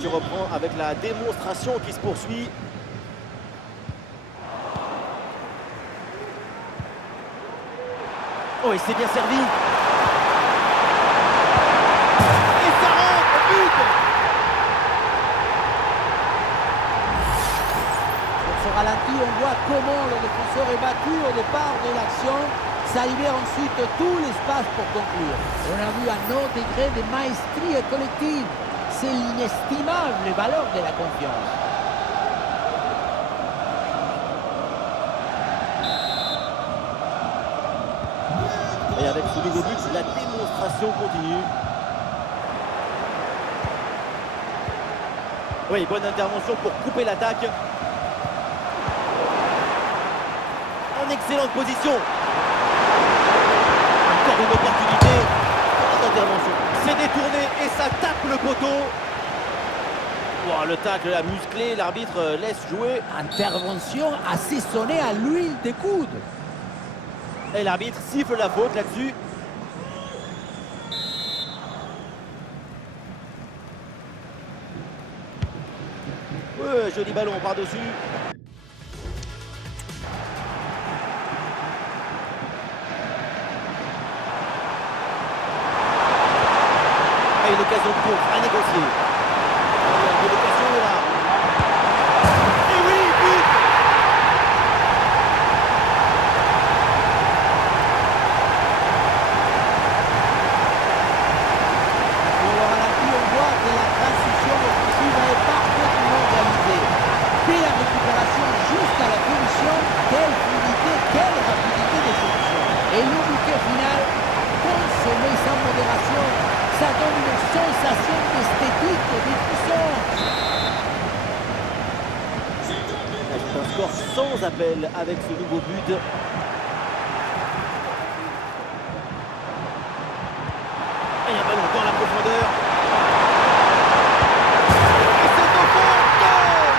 Qui reprend avec la démonstration qui se poursuit. Oh, il s'est bien servi. Et ça rentre, but! Sur ce ralenti, on voit comment le défenseur est battu au départ de l'action. Ça libère ensuite tout l'espace pour conclure. On a vu un autre degré de maestrie collective. C'est l'inestimable valeur de la confiance. Et avec ce nouveau but, la démonstration continue. Oui, bonne intervention pour couper l'attaque. En excellente position. Encore une opportunité. Bonne intervention. C'est détourné et ça tape le poteau. Wow, le tacle a musclé, l'arbitre laisse jouer. Intervention assaisonnée à l'huile des coudes. Et l'arbitre siffle la faute là-dessus. Ouais, joli ballon par-dessus. Et une occasion de contre à négocier. L'occasion est là. Et oui, but! Sur le ralenti, on voit que la transition offensive est parfaitement réalisée. Dès la récupération jusqu'à la finition, quelle fluidité, quelle rapidité d'exécution. Et le bouquet final, consommé sans modération, ça donne une sensation d'esthétique et de puissance. C'est un score sans appel avec ce nouveau but. Et un ballon dans la profondeur. Et c'est au fond. Goal!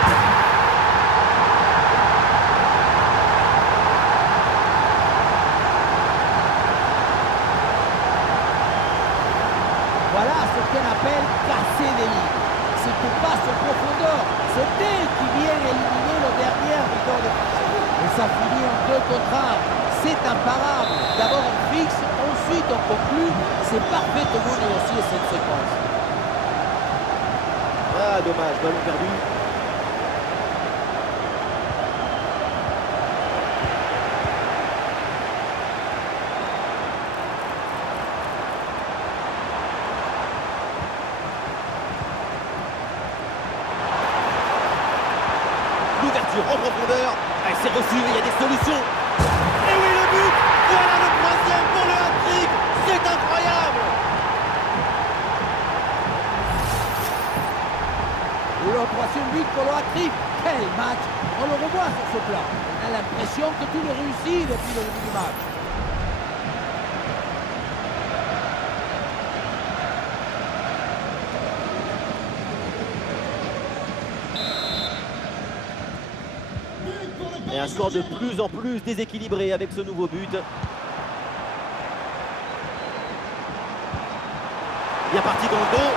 Voilà ce qu'on appelle casser des lignes. C'est pour passe en profondeur. C'est elle qui vient éliminer le dernier rigueur défensif. Et ça finit en 2 contre 1. C'est imparable. D'abord on fixe, ensuite on conclut. C'est parfaitement négocié cette séquence. Ah, dommage, ballon perdu. L'ouverture en profondeur. Ah, c'est reçu, il y a des solutions. Et oui, le but! Voilà le troisième pour le hat-trick. C'est incroyable! Le troisième but pour le hat-trick. Quel match! On le revoit sur ce plan. On a l'impression que tout est réussi depuis le début du match. Et un score de plus en plus déséquilibré avec ce nouveau but. Bien parti dans le dos.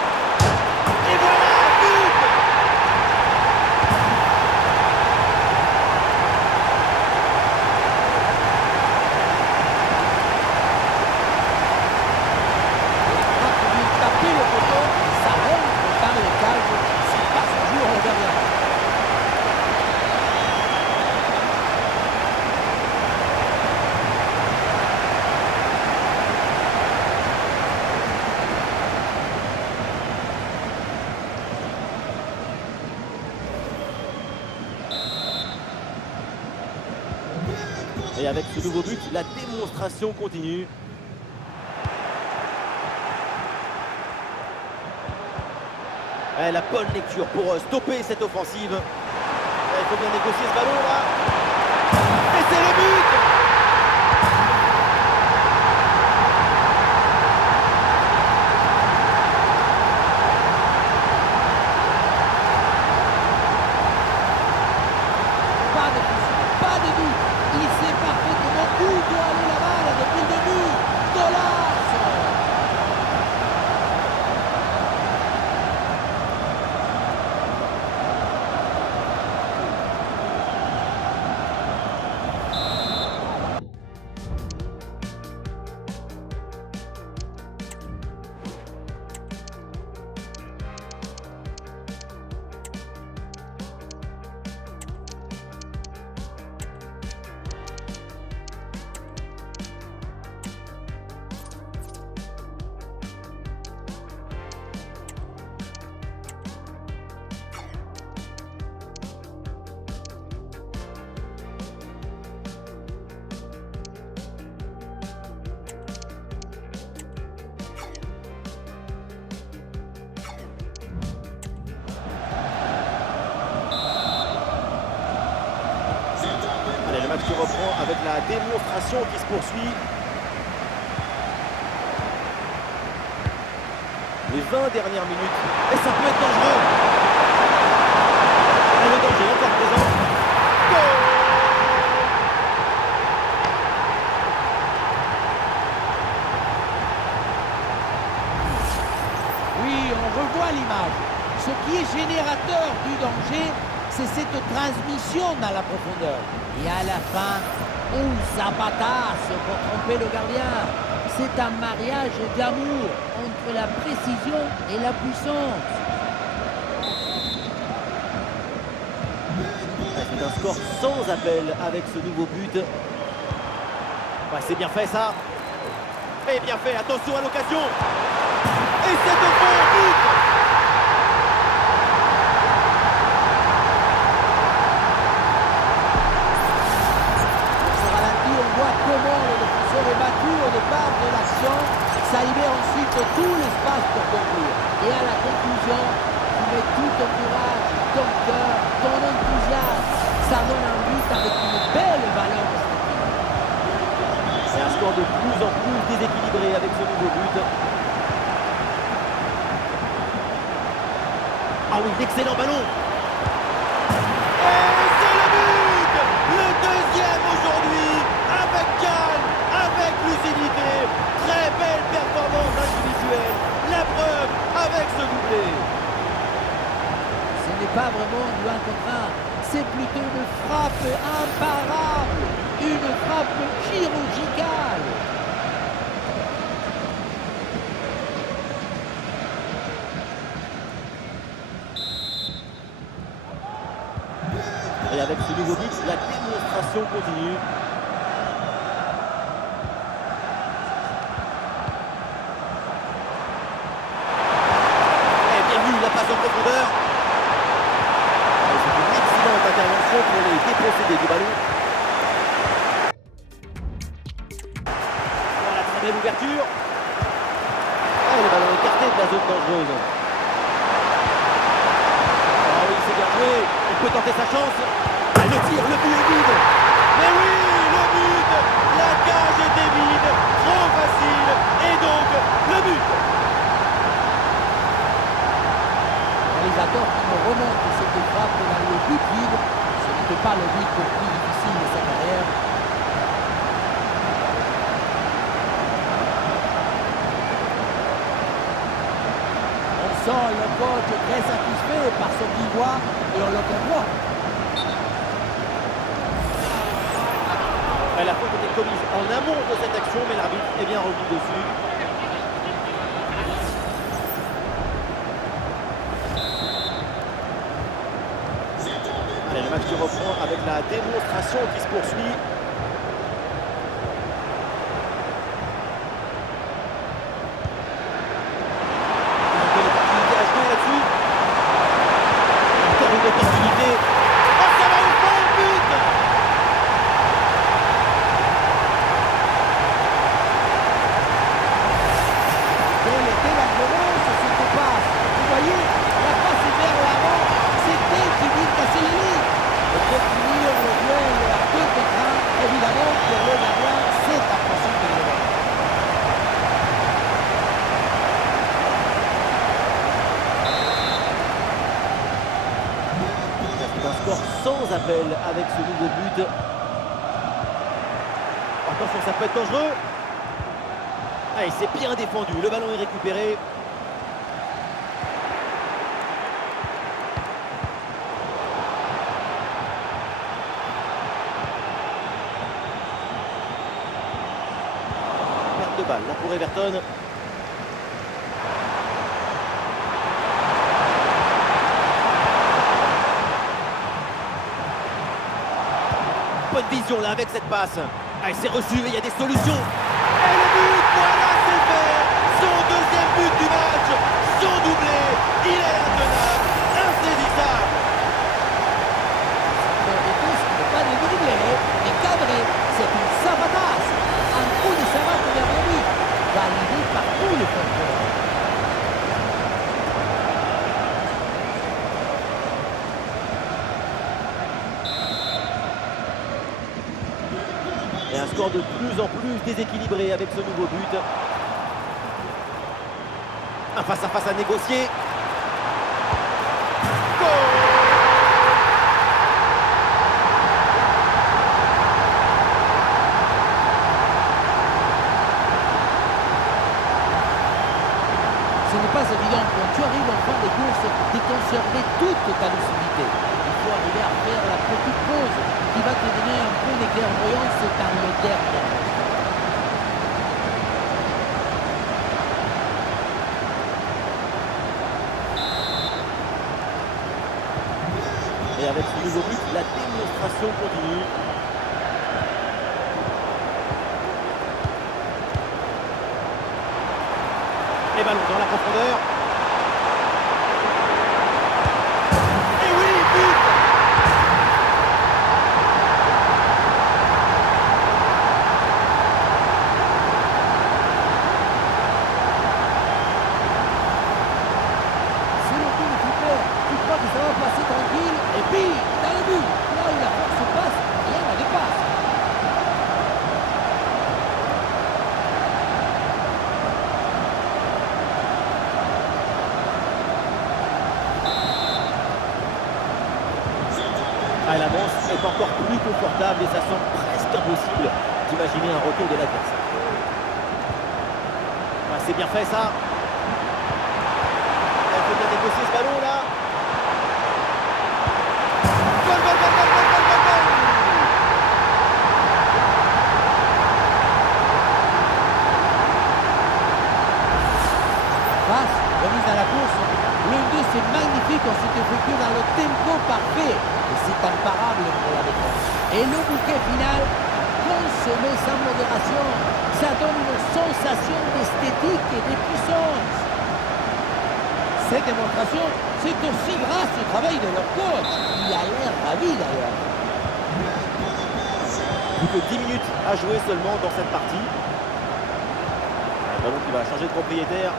Et voilà, but! Quand tu viens taper le poteau, ça rentre dans le cadre. Ça passe toujours au derrière. Et avec ce nouveau but, la démonstration continue. Et la bonne lecture pour stopper cette offensive. Et il faut bien négocier ce ballon là. Et c'est le but! Pas de doute. Il sait parfaitement où doit aller la balle depuis le début. Golazo! match qui reprend avec la démonstration qui se poursuit. Les 20 dernières minutes. Et ça peut être dangereux. Et le danger est encore présent. Goal! Oui, on revoit l'image. Ce qui est générateur du danger, c'est cette transmission dans la profondeur. Et à la fin, Zapatasse pour tromper le gardien. C'est un mariage d'amour entre la précision et la puissance. C'est un score sans appel avec ce nouveau but. Ouais, c'est bien fait ça. Et bien fait, attention à l'occasion. Et c'est de bon but. Comment le défenseur est battu au départ de l'action, ça libère ensuite tout l'espace pour conclure. Et à la conclusion, tu mets tout ton courage, ton cœur, ton enthousiasme. Ça donne un but avec une belle valeur esthétique. C'est un score de plus en plus déséquilibré avec ce nouveau but. Ah oui, excellent ballon. Et c'est le but! Le deuxième aujourd'hui! Avec calme, avec lucidité, très belle performance individuelle, la preuve avec ce doublé. Ce n'est pas vraiment du 1 contre 1, c'est plutôt une frappe imparable, une frappe chirurgicale. Et avec ce nouveau but, la démonstration continue. En profondeur. C'est une excellente intervention pour les déposséder du ballon. Voilà, très belle ouverture. Ah, le ballon écarté de la zone dangereuse. Ah oui, c'est bien joué. Il peut tenter sa chance. Ah, le tir, le but est vide. Mais oui, le but. La cage était vide. Trop facile. Et donc, le but. Qui me remonte cette frappe dans le but vide, ce n'était pas le but le plus difficile de sa carrière. On sent le coach très satisfait par ce qu'il voit et on le comprend. La faute était commise en amont de cette action, mais l'arbitre est bien revenu dessus. Le match qui reprend avec la démonstration qui se poursuit. Une opportunité à jouer là-dessus. Encore une opportunité. Oh, ça va au fond, but! Quelle était la violence de cette passe? Vous voyez, la passe est vers l'avant, c'est elle qui vient casser les lignes. Et pour finir le duel à 2 contre 1, évidemment pour le gardien, c'est impossible de le voir. C'est un score sans appel avec ce nouveau but. Attention, ça peut être dangereux. Ah, il s'est bien défendu. Le ballon est récupéré. Perte de balle là pour Everton. Bonne vision là avec cette passe. Ah, il s'est reçu et il y a des solutions. Et le but, voilà, c'est fait. Son deuxième but du match, son doublé. Il est intenable, insaisissable. Ce n'est pas des dribblés, mais cadré. C'est une Zapatasse. Un coup de savate vers le but, validé par tous les contrôleurs. score de plus en plus déséquilibré avec ce nouveau but. Un face-à-face à négocier. Goal! Ce n'est pas évident quand tu arrives en fin de course de conserver toute ta lucidité. Il faut arriver à faire la petite pause qui va te donner un peu de clairvoyance dans le dernier. Et avec ce nouveau but, la démonstration continue. Et ballon dans la profondeur. Et oui, but! C'est le coup de flipper. Tu crois que ça va passer tranquille et puis, dans le but, là où la force passe, rien ne dépasse. Ah, l'avance est encore plus confortable et ça semble presque impossible d'imaginer un retour de l'adversaire. Ah, c'est bien fait ça. Il faut bien négocier ce ballon là. Goal, goal, goal, goal, goal, goal, goal, goal. Passe, remise dans la course. Le 2, c'est magnifique, on s'est effectué dans le tempo parfait. Et c'est imparable pour la défense. Et le bouquet final, consommé sans modération, ça donne une sensation d'esthétique et de puissance. Cette démonstration, c'est aussi grâce au travail de leur coach. Il a l'air ravi d'ailleurs. Plus que 10 minutes à jouer seulement dans cette partie. Un ballon qui va changer de propriétaire.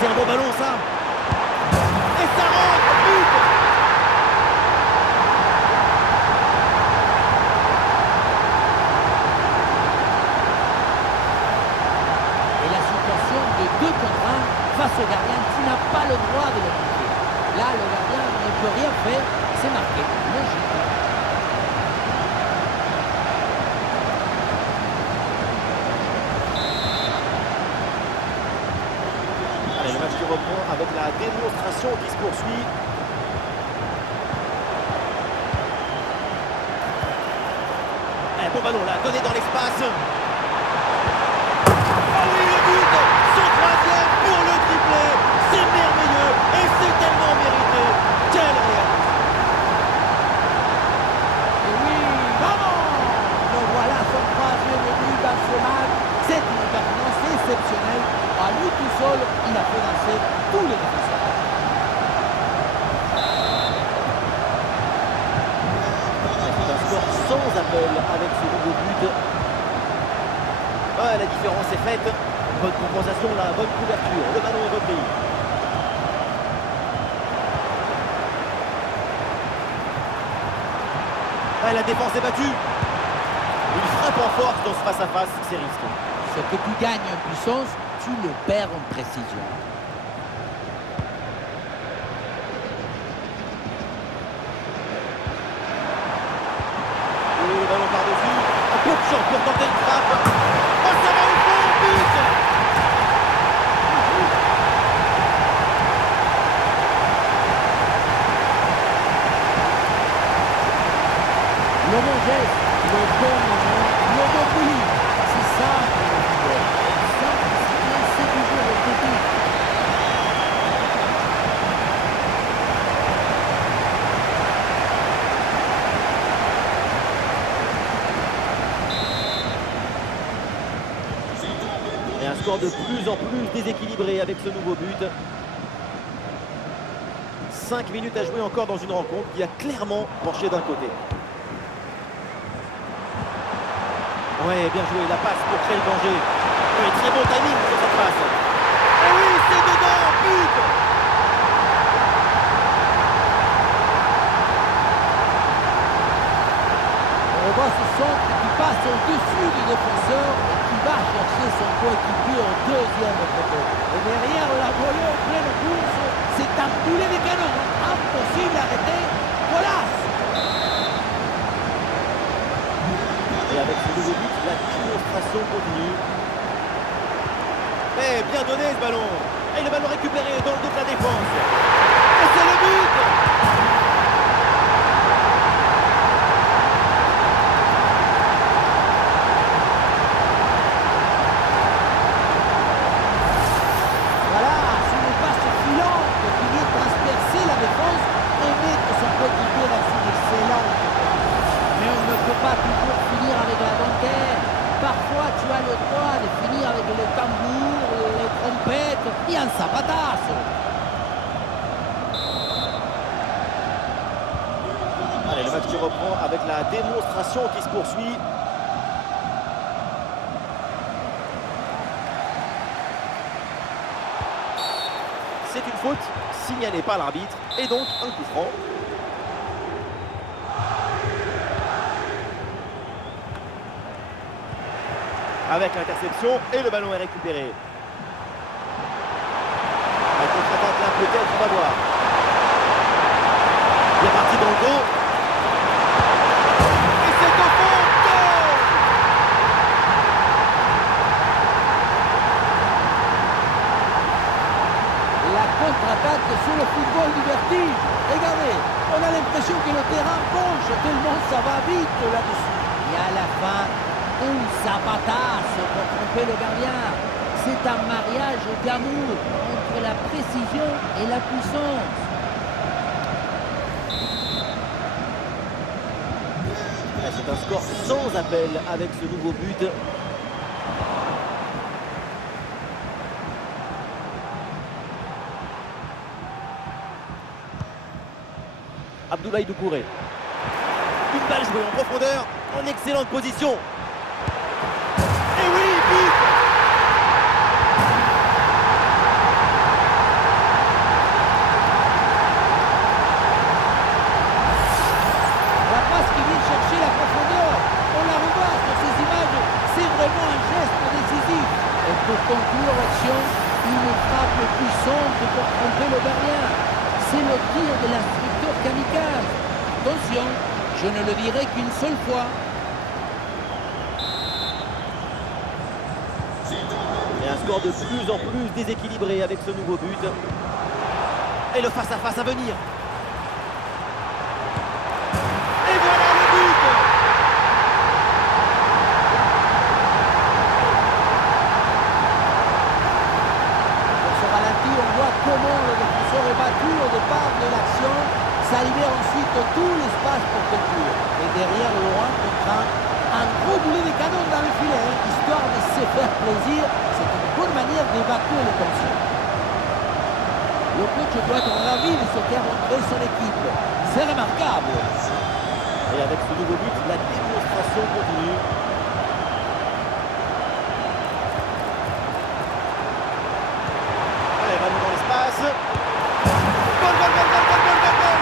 C'est un bon ballon ça. Et ça rentre, but! Et la situation de 2 contre 1 face au gardien qui n'a pas le droit de le marquer. Là, le gardien ne peut rien faire, c'est marqué. Logique. Allez, le match qui reprend avec la démonstration qui se poursuit. Un bon ballon là, donné dans l'espace. Oh oui, le but! Son troisième pour le triplé. C'est merveilleux et c'est tellement mérité. Quel réalisme! Et oui, vamos! Le voilà son troisième but dans ce match. C'est une performance exceptionnelle. À lui tout seul, il a fait danser tous les défenseurs. C'est un score sans appel avec ce nouveau but. Ouais, la différence est faite. Bonne compensation là, bonne couverture. Le ballon est repris. Ouais, la défense est battue. Une frappe en force dans ce face-à-face, c'est risqué. Ce que tu gagnes en puissance, tu le perds en précision. Le ballon par-dessus. Un peu de champ pour tenter une frappe. Oh, ça va au fond, but! Le bon geste, le bon moment, le bon but. C'est ça que le football. Simplicité, c'est toujours esthétique. Et un score de plus en plus déséquilibré avec ce nouveau but. 5 minutes à jouer encore dans une rencontre qui a clairement penché d'un côté. Ouais, bien joué, la passe pour créer le danger. Oui, très bon timing sur cette passe. Et oui, c'est dedans, but! boulet de canon. Impossible à arrêter. Voilà. Et avec ce nouveau but, la démonstration continue. Mais bien donné ce ballon. Et le ballon récupéré dans le dos de la défense. Et c'est le but. Voilà, c'est une passe filante qui vient transpercer la défense et mettre son coéquipier dans une excellente position. Mais on ne peut pas toujours finir avec la dentelle. Parfois, tu as le droit de finir avec les tambours, les trompettes et un sabatazo. Allez, le match qui reprend avec la démonstration qui se poursuit. C'est une faute signalée par l'arbitre et donc un coup franc. Avec l'interception et le ballon est récupéré. La contre-attaque là peut-être, on va voir. Bien parti dans le dos. Et c'est au fond, goal! La contre-attaque sur le football du vertige. Regardez, on a l'impression que le terrain penche tellement ça va vite là-dessus. Et à la fin, un sabatazo pour tromper le gardien. C'est un mariage d'amour entre la précision et la puissance. C'est un score sans appel avec ce nouveau but. Abdoulaye Doucouré. Une balle jouée en profondeur, en excellente position. Et oui, but! La passe qui vient chercher la profondeur, on la revoit sur ces images, c'est vraiment un geste décisif. Et pour conclure l'action, une frappe puissante pour tromper le gardien. C'est le tir de l'instructeur kamikaze. Attention, je ne le dirai qu'une seule fois. Et un score de plus en plus déséquilibré avec ce nouveau but. Et le face-à-face à venir. Et voilà le but! Dans ce ralenti, on voit comment le défenseur est battu au départ de l'action. Ça libère ensuite tout l'espace pour conclure. Et derrière le loin contraint, un gros boulet de canon dans le filet, histoire de se faire plaisir. C'est une bonne manière d'évacuer les tensions. Le coach doit être ravi de ce qu'a montré son équipe. C'est remarquable. Et avec ce nouveau but, la démonstration continue. Allez, ballon dans l'espace. Goal, goal, goal, goal, goal, goal, goal, goal!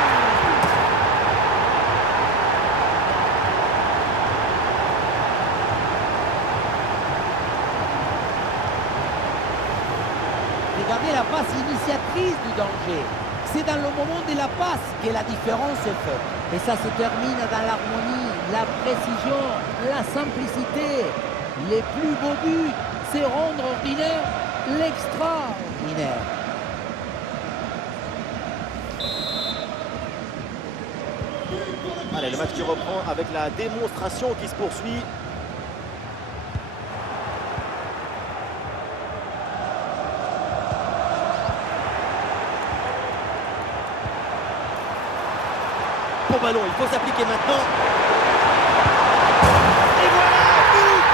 Regardez la passe initiatrice du danger. C'est dans le moment de la passe que la différence est faite. Et ça se termine dans l'harmonie, la précision, la simplicité. Les plus beaux buts, c'est rendre ordinaire l'extraordinaire. Allez, le match qui reprend avec la démonstration qui se poursuit. Bon ballon, il faut s'appliquer maintenant. Et voilà, but!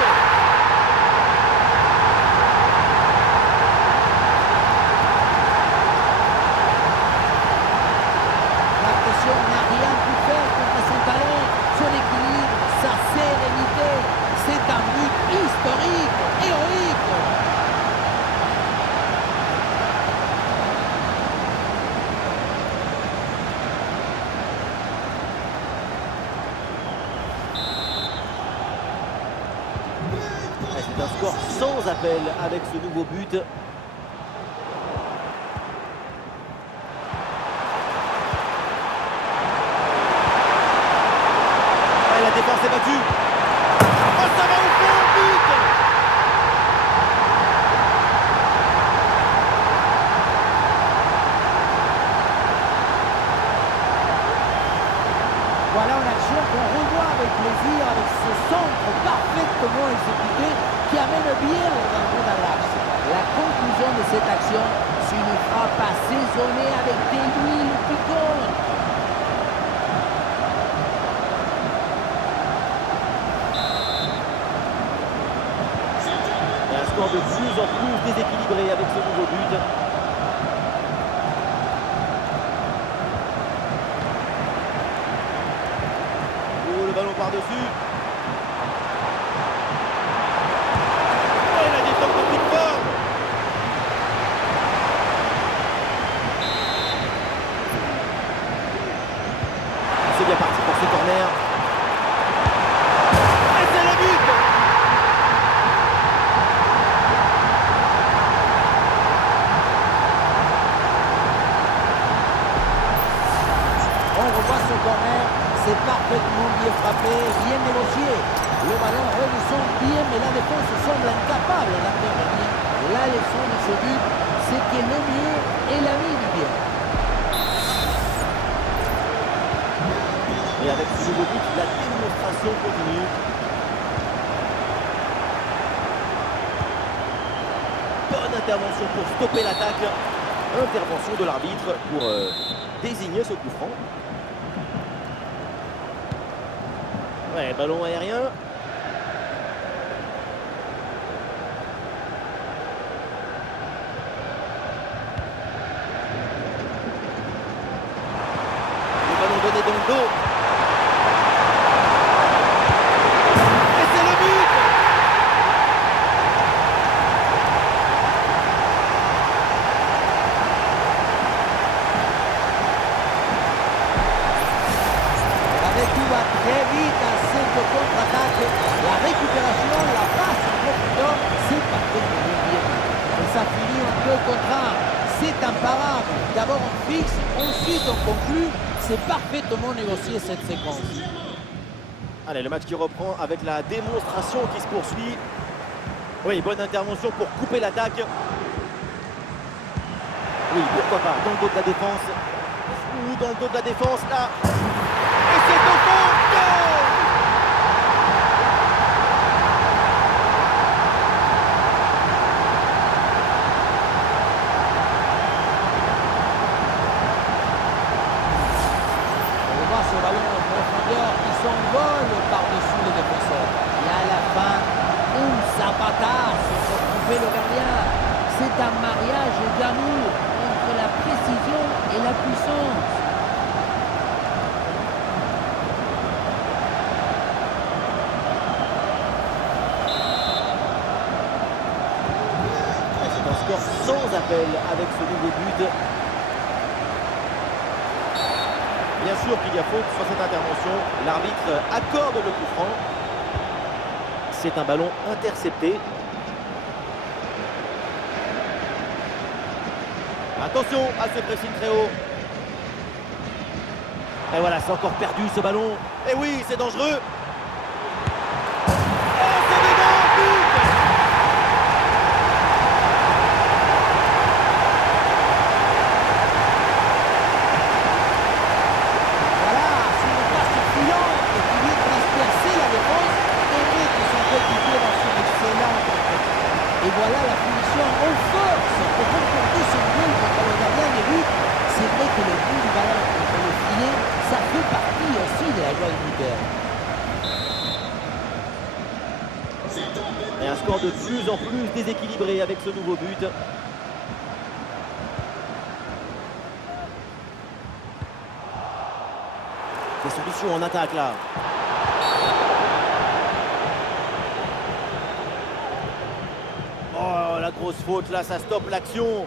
La pression n'a rien pu faire contre son talent, son équilibre, sa sérénité. C'est un but historique, héroïque. C'est un score sans appel avec ce nouveau but. action qu'on revoit avec plaisir, avec ce centre parfaitement exécuté qui amène bien le ballon dans l'axe. La conclusion de cette action, c'est une frappe assaisonnée avec des huiles piquantes. Et un score de plus en plus déséquilibré avec ce nouveau but. Oh, le ballon par-dessus. Oh, il a des tombes de toute forme. C'est bien parti pour ce corner. Et c'est le but. On revoit ce corner, c'est parfaitement bien frappé, bien négocié. Le ballon redescend bien, mais la défense semble incapable d'intervenir. La leçon de ce but, c'est que le mieux est l'ami du bien. Et avec ce nouveau but, la démonstration continue. Bonne intervention pour stopper l'attaque. Intervention de l'arbitre pour désigner ce coup franc. Ouais, ballon aérien. Le ballon donné dans le dos. Et c'est le but. Avec tout va très vite à cette contre-attaque. La récupération, la passe en profondeur, c'est parfaitement bien. Et ça finit en 2 contre 1. C'est imparable. D'abord on fixe, ensuite on conclut. C'est parfaitement négocié cette séquence. Allez, le match qui reprend avec la démonstration qui se poursuit. Oui, bonne intervention pour couper l'attaque. Oui, pourquoi pas, dans le dos de la défense. Ou dans le dos de la défense, là. Et c'est au fond. Goal. On voit ce ballon en profondeur qui s'envole par-dessus les défenseurs. Et à la fin, un zapatazo pour tromper le gardien. C'est un mariage d'amour entre la précision et la puissance. C'est un score sans appel avec ce nouveau but. Bien sûr qu'il y a faute sur cette intervention. L'arbitre accorde le coup franc. C'est un ballon intercepté. Attention à ce pressing très haut. Et voilà, c'est encore perdu ce ballon. Et oui, c'est dangereux. Oh, c'est dedans, but. Voilà, c'est une passe filante qui vient transpercer la défense et mettre son coéquipier dans son excellent contre-attaque. Et voilà la punition en force pour remporter ce duel contre le gardien des buts. C'est vrai que le coup du ballon contre le filet, ça fait partie aussi de la joie du buteur. Et un score de plus en plus déséquilibré avec ce nouveau but. Des solutions en attaque là. Oh, la grosse faute là, ça stoppe l'action.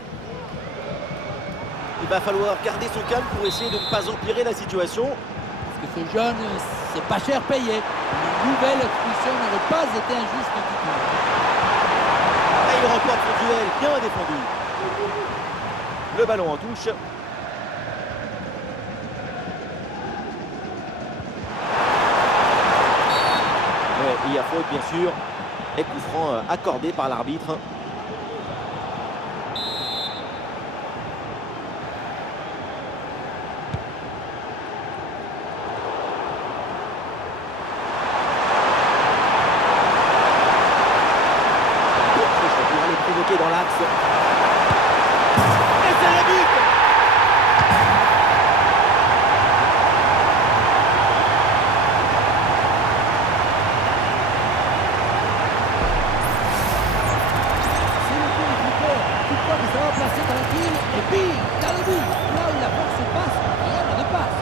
Il va falloir garder son calme pour essayer de ne pas empirer la situation. Parce que ce jeune, c'est pas cher payé. Une nouvelle expulsion n'aurait pas été injuste du tout. Et il remporte son duel, bien défendu. Le ballon en touche. Ouais, il y a faute bien sûr. Et coup franc accordé par l'arbitre. Bing, dans le but. Là où la force passe, rien ne dépasse.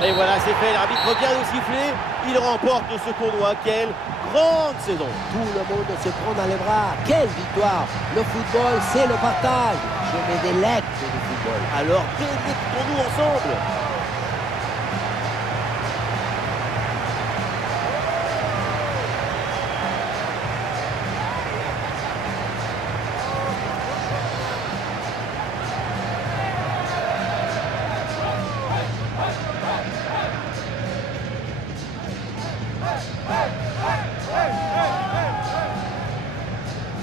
Et voilà, c'est fait, l'arbitre vient de siffler, il remporte ce tournoi. Quelle grande saison! Tout le monde se prend dans les bras. Quelle victoire! Le football, c'est le partage. Je me délecte du football. Alors délectons-nous ensemble!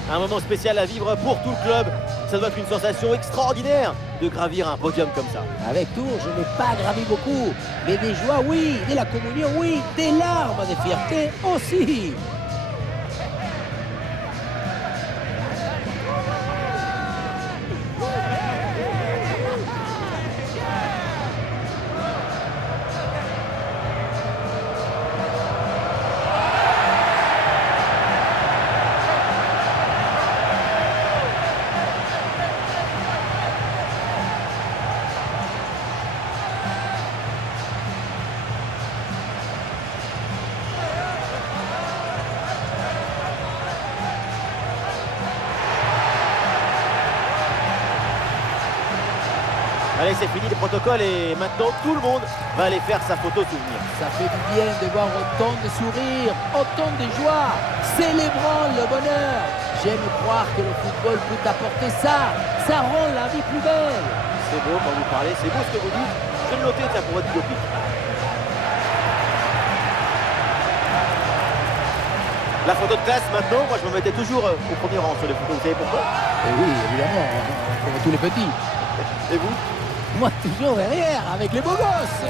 Un moment spécial à vivre pour tout le club. Ça doit être une sensation extraordinaire de gravir un podium comme ça. Avec Tours, je n'ai pas gravi beaucoup. Mais des joies, oui. De la communion, oui. Des larmes de fierté aussi. Allez, c'est fini le protocole et maintenant tout le monde va aller faire sa photo souvenir. Ça fait du bien de voir autant de sourires, autant de joie, célébrant le bonheur. J'aime croire que le football peut apporter ça. Ça rend la vie plus belle. C'est beau quand vous parlez, c'est beau ce que vous dites. Je vais le noter, ça pour votre copie. La photo de classe maintenant, moi je me mettais toujours au premier rang sur les photos. Vous savez pourquoi? Et oui, évidemment, comme tous les petits. Et vous? Moi, toujours derrière, avec les beaux gosses.